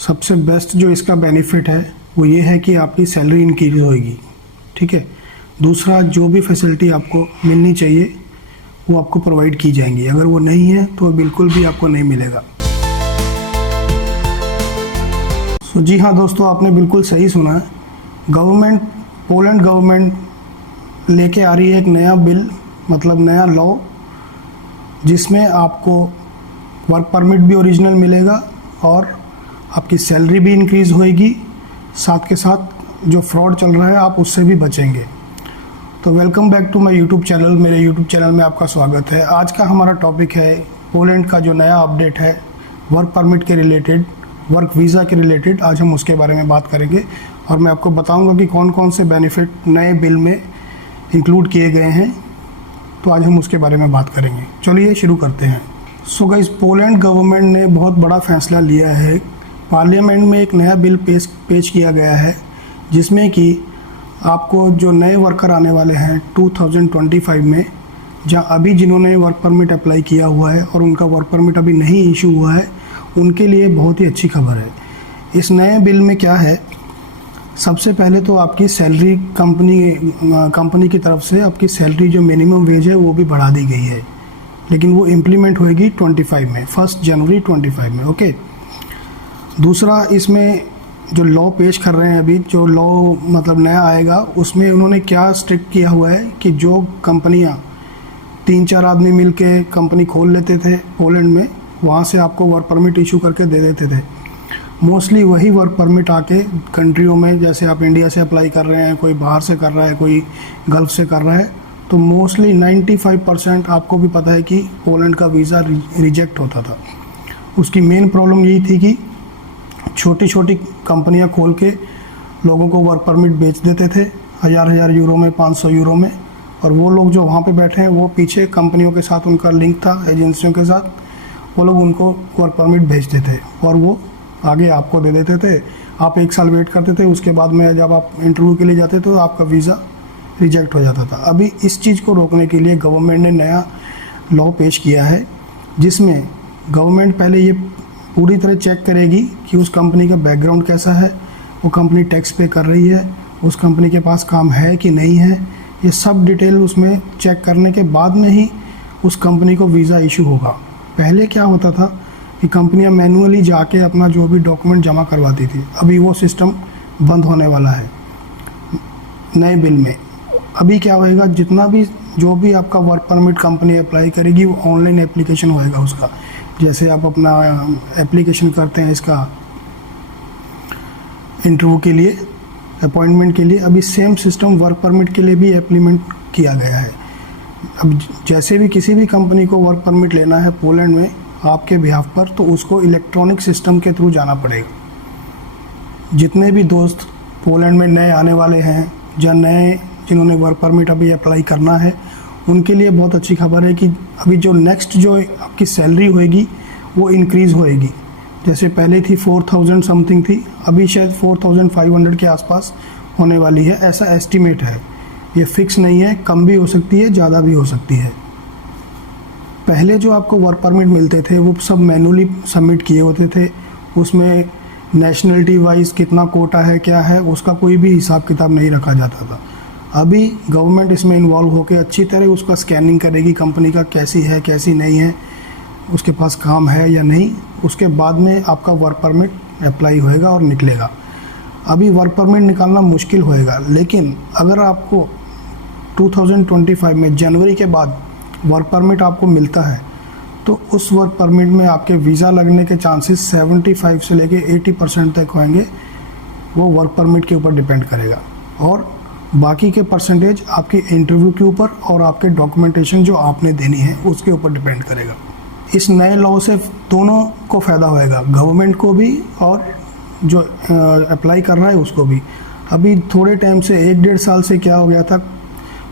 सबसे बेस्ट जो इसका बेनिफिट है वो ये है कि आपकी सैलरी इंक्रीज होएगी, ठीक है। दूसरा, जो भी फैसिलिटी आपको मिलनी चाहिए वो आपको प्रोवाइड की जाएंगी, अगर वो नहीं है तो बिल्कुल भी आपको नहीं मिलेगा। तो जी हाँ दोस्तों, आपने बिल्कुल सही सुना है। पोलैंड गवर्नमेंट लेके आ रही है एक नया बिल, मतलब नया लॉ, जिसमें आपको वर्क परमिट भी ओरिजिनल मिलेगा और आपकी सैलरी भी इंक्रीज़ होएगी, साथ के साथ जो फ्रॉड चल रहा है आप उससे भी बचेंगे। तो welcome back to my YouTube channel. मेरे यूट्यूब चैनल में आपका स्वागत है। आज का हमारा टॉपिक है पोलैंड का जो नया अपडेट है वर्क परमिट के रिलेटेड, वर्क वीज़ा के रिलेटेड। आज हम उसके बारे में बात करेंगे और मैं आपको बताऊंगा कि कौन कौन से बेनिफिट नए बिल में इंक्लूड किए गए हैं। तो आज हम उसके बारे में बात करेंगे। चलिए शुरू करते हैं। सो गाइस, पोलैंड गवर्नमेंट ने बहुत बड़ा फैसला लिया है। पार्लियामेंट में एक नया बिल पेश किया गया है, जिसमें कि आपको जो नए वर्कर आने वाले हैं 2025 में, जहाँ अभी जिन्होंने वर्क परमिट अप्लाई किया हुआ है और उनका वर्क परमिट अभी नहीं इशू हुआ है, उनके लिए बहुत ही अच्छी खबर है। इस नए बिल में क्या है, सबसे पहले तो आपकी सैलरी कंपनी की तरफ से आपकी सैलरी जो मिनिमम वेज है वो भी बढ़ा दी गई है, लेकिन वो इम्प्लीमेंट होएगी 25 में, 1 जनवरी 25 में। ओके। दूसरा, इसमें जो लॉ पेश कर रहे हैं अभी, जो लॉ मतलब नया आएगा, उसमें उन्होंने क्या स्ट्रिक्ट किया हुआ है कि जो कंपनियां 3-4 आदमी मिल के कंपनी खोल लेते थे पोलैंड में, वहाँ से आपको वर्क परमिट इशू करके दे देते थे। मोस्टली वही वर्क परमिट आके कंट्रियों में, जैसे आप इंडिया से अप्लाई कर रहे हैं, कोई बाहर से कर रहा है, कोई गल्फ़ से कर रहा है, तो मोस्टली 95% आपको भी पता है कि पोलैंड का वीज़ा रिजेक्ट होता था। उसकी मेन प्रॉब्लम यही थी कि छोटी छोटी कंपनियां खोल के लोगों को वर्क परमिट बेच देते थे 1000 यूरो में, 500 यूरो में, और वो लोग जो वहाँ पे बैठे हैं वो पीछे कंपनियों के साथ उनका लिंक था, एजेंसियों के साथ, वो लोग उनको वर्क परमिट भेजते थे और वो आगे आपको दे देते थे। आप 1 साल वेट करते थे, उसके बाद में जब आप इंटरव्यू के लिए जाते थे तो आपका वीज़ा रिजेक्ट हो जाता था। अभी इस चीज़ को रोकने के लिए गवर्नमेंट ने नया लॉ पेश किया है, जिसमें गवर्नमेंट पहले ये पूरी तरह चेक करेगी कि उस कंपनी का बैकग्राउंड कैसा है, वो कंपनी टैक्स पे कर रही है, उस कंपनी के पास काम है कि नहीं है, ये सब डिटेल उसमें चेक करने के बाद में ही उस कंपनी को वीज़ा इशू होगा। पहले क्या होता था कि कंपनियां मैनुअली जाके अपना जो भी डॉक्यूमेंट जमा करवाती थी, अभी वो सिस्टम बंद होने वाला है नए बिल में। अभी क्या होएगा, जो भी आपका वर्क परमिट कंपनी अप्लाई करेगी वो ऑनलाइन एप्लीकेशन होएगा उसका। जैसे आप अपना एप्लीकेशन करते हैं इसका इंटरव्यू के लिए, अपॉइंटमेंट के लिए, अभी सेम सिस्टम वर्क परमिट के लिए भी इम्प्लीमेंट किया गया है। अब जैसे भी किसी भी कंपनी को वर्क परमिट लेना है पोलैंड में आपके बिहाफ पर, तो उसको इलेक्ट्रॉनिक सिस्टम के थ्रू जाना पड़ेगा। जितने भी दोस्त पोलैंड में नए आने वाले हैं, जिन्होंने वर्क परमिट अभी अप्लाई करना है, उनके लिए बहुत अच्छी खबर है कि अभी जो नेक्स्ट जो आपकी सैलरी होएगी वो इंक्रीज़ होएगी। जैसे पहले थी 4000 समथिंग थी, अभी शायद 4500 के आसपास होने वाली है, ऐसा एस्टिमेट है। ये फिक्स नहीं है, कम भी हो सकती है, ज़्यादा भी हो सकती है। पहले जो आपको वर्क परमिट मिलते थे वो सब मैनुअली सबमिट किए होते थे, उसमें नेशनलिटी वाइज कितना कोटा है, क्या है, उसका कोई भी हिसाब किताब नहीं रखा जाता था। अभी गवर्नमेंट इसमें इन्वॉल्व होकर अच्छी तरह उसका स्कैनिंग करेगी, कंपनी का कैसी है कैसी नहीं है, उसके पास काम है या नहीं, उसके बाद में आपका वर्क परमिट अप्लाई होएगा और निकलेगा। अभी वर्क परमिट निकालना मुश्किल होएगा, लेकिन अगर आपको 2025 में जनवरी के बाद वर्क परमिट आपको मिलता है, तो उस वर्क परमिट में आपके वीज़ा लगने के चांसेस 75 से लेके 80% तक होंगे। वो वर्क परमिट के ऊपर डिपेंड करेगा, और बाकी के परसेंटेज आपकी इंटरव्यू के ऊपर और आपके डॉक्यूमेंटेशन जो आपने देनी है उसके ऊपर डिपेंड करेगा। इस नए लॉ से दोनों को फ़ायदा होएगा, गवर्नमेंट को भी और जो अप्लाई कर रहा है उसको भी। अभी थोड़े टाइम से 1-1.5 साल से क्या हो गया था,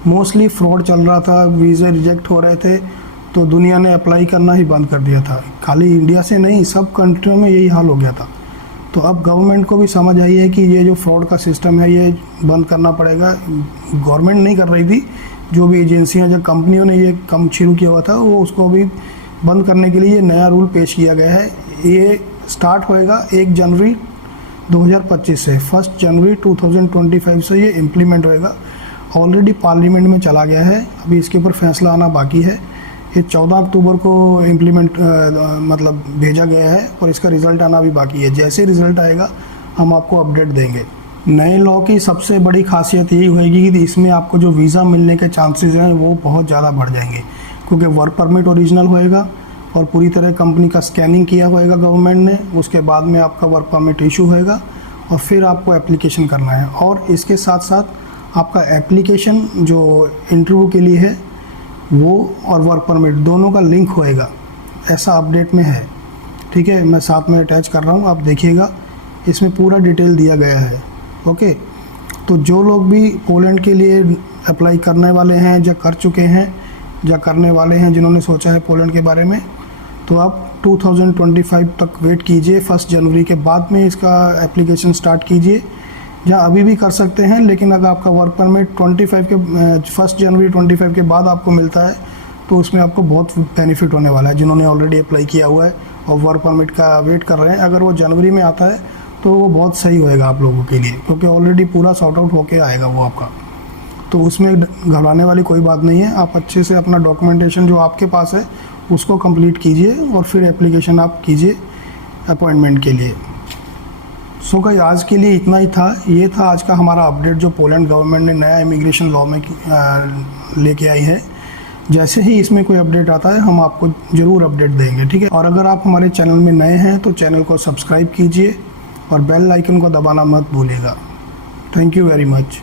मोस्टली फ्रॉड चल रहा था, वीज़े रिजेक्ट हो रहे थे, तो दुनिया ने अप्लाई करना ही बंद कर दिया था। खाली इंडिया से नहीं, सब कंट्रियों में यही हाल हो गया था। तो अब गवर्नमेंट को भी समझ आई है कि ये जो फ्रॉड का सिस्टम है ये बंद करना पड़ेगा। गवर्नमेंट नहीं कर रही थी, जो भी एजेंसियां, जो कंपनियों ने ये काम शुरू किया हुआ था, वो उसको भी बंद करने के लिए ये नया रूल पेश किया गया है। ये स्टार्ट होएगा 1 जनवरी 2025 से, 1 जनवरी 2025 से ये इम्प्लीमेंट होएगा। ऑलरेडी पार्लियामेंट में चला गया है, अभी इसके ऊपर फैसला आना बाकी है। ये 14 अक्टूबर को इम्प्लीमेंट मतलब भेजा गया है और इसका रिज़ल्ट आना भी बाकी है। जैसे रिज़ल्ट आएगा हम आपको अपडेट देंगे। नए लॉ की सबसे बड़ी खासियत यही होगी कि इसमें आपको जो वीज़ा मिलने के चांसेस हैं वो बहुत ज़्यादा बढ़ जाएंगे, क्योंकि वर्क परमिट ओरिजिनल होएगा और पूरी तरह कंपनी का स्कैनिंग किया होएगा गवर्नमेंट ने। उसके बाद में आपका वर्क परमिट इशू होएगा और फिर आपको एप्लीकेशन करना है। और इसके साथ साथ आपका एप्लीकेशन जो इंटरव्यू के लिए है वो और वर्क परमिट दोनों का लिंक होएगा, ऐसा अपडेट में है। ठीक है, मैं साथ में अटैच कर रहा हूँ, आप देखिएगा, इसमें पूरा डिटेल दिया गया है। ओके, तो जो लोग भी पोलैंड के लिए अप्लाई करने वाले हैं या कर चुके हैं या करने वाले हैं, जिन्होंने सोचा है पोलैंड के बारे में, तो आप 2025 तक वेट कीजिए। 1 जनवरी के बाद में इसका एप्लीकेशन स्टार्ट कीजिए, या अभी भी कर सकते हैं। लेकिन अगर आपका वर्क परमिट 1 जनवरी 25 के बाद आपको मिलता है तो उसमें आपको बहुत बेनिफिट होने वाला है। जिन्होंने ऑलरेडी अप्लाई किया हुआ है और वर्क परमिट का वेट कर रहे हैं, अगर वो जनवरी में आता है तो वो बहुत सही होएगा आप लोगों के लिए, क्योंकि ऑलरेडी पूरा सॉर्ट आउट होके आएगा वो आपका। तो उसमें घबराने वाली कोई बात नहीं है। आप अच्छे से अपना डॉक्यूमेंटेशन जो आपके पास है उसको कंप्लीट कीजिए और फिर एप्लीकेशन आप कीजिए अपॉइंटमेंट के लिए। सो गाइस, आज के लिए इतना ही था। ये था आज का हमारा अपडेट जो पोलैंड गवर्नमेंट ने नया इमिग्रेशन लॉ में लेके आई है। जैसे ही इसमें कोई अपडेट आता है हम आपको ज़रूर अपडेट देंगे। ठीक है, और अगर आप हमारे चैनल में नए हैं तो चैनल को सब्सक्राइब कीजिए और बेल आइकन को दबाना मत भूलिएगा। Thank you very much.